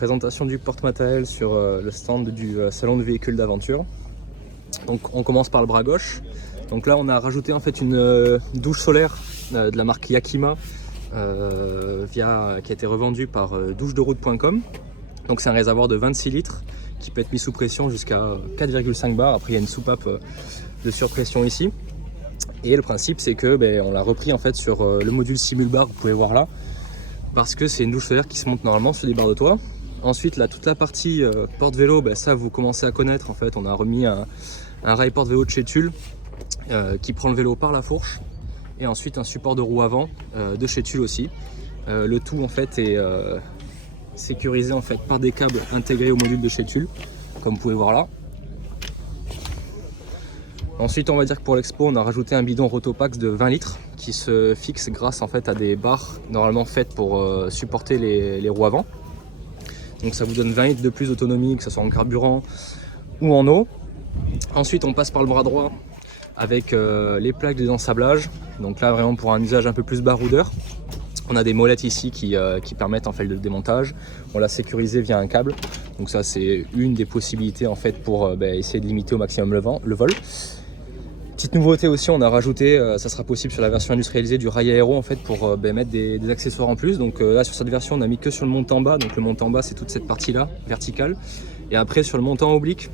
présentation du porte-matériel sur le stand du salon de véhicules d'aventure. Donc on commence par le bras gauche. Donc là on a rajouté en fait une douche solaire de la marque Yakima qui a été revendue par douchedoroute.com. Donc c'est un réservoir de 26 litres qui peut être mis sous pression jusqu'à 4,5 bars. Après il y a une soupape de surpression ici. Et le principe c'est que on l'a repris en fait sur le module simul-bar, vous pouvez voir là, parce que c'est une douche solaire qui se monte normalement sur des barres de toit. Ensuite là toute la partie porte-vélo, ça vous commencez à connaître en fait. On a remis un rail porte-vélo de chez Tulle qui prend le vélo par la fourche, et ensuite un support de roue avant de chez Tulle aussi. Le tout en fait est sécurisé en fait par des câbles intégrés au module de chez Tulle, comme vous pouvez voir là. Ensuite on va dire que pour l'expo on a rajouté un bidon Rotopax de 20 litres qui se fixe grâce en fait à des barres normalement faites pour supporter les roues avant. Donc ça vous donne 20 litres de plus d'autonomie, que ce soit en carburant ou en eau. Ensuite on passe par le bras droit avec les plaques de désensablage. Donc là vraiment pour un usage un peu plus baroudeur. On a des molettes ici qui permettent en fait le démontage. On l'a sécurisé via un câble. Donc ça c'est une des possibilités en fait pour essayer de limiter au maximum le vol. Petite nouveauté aussi, on a rajouté, ça sera possible sur la version industrialisée, du rail aéro en fait pour mettre des accessoires en plus. Donc là sur cette version on a mis que sur le montant bas. Donc le montant bas c'est toute cette partie là verticale. Et après sur le montant oblique,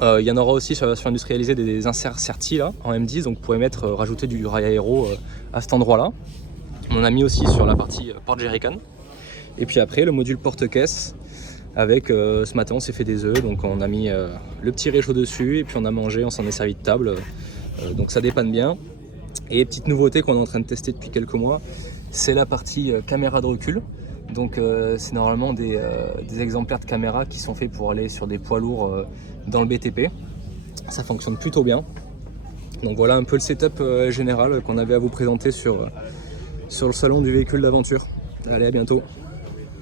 il y en aura aussi sur la version industrialisée des inserts Certi là en M10. Donc vous pourrez rajouter du rail aéro à cet endroit là. On en a mis aussi sur la partie porte jerrycan. Et puis après le module porte-caisse avec ce matin on s'est fait des œufs, donc on a mis le petit réchaud dessus et puis on a mangé, on s'en est servi de table, donc ça dépanne bien. Et petite nouveauté qu'on est en train de tester depuis quelques mois, c'est la partie caméra de recul. Donc c'est normalement des exemplaires de caméra qui sont faits pour aller sur des poids lourds dans le BTP. Ça fonctionne plutôt bien. Donc voilà un peu le setup général qu'on avait à vous présenter sur le salon du véhicule d'aventure. Allez, à bientôt.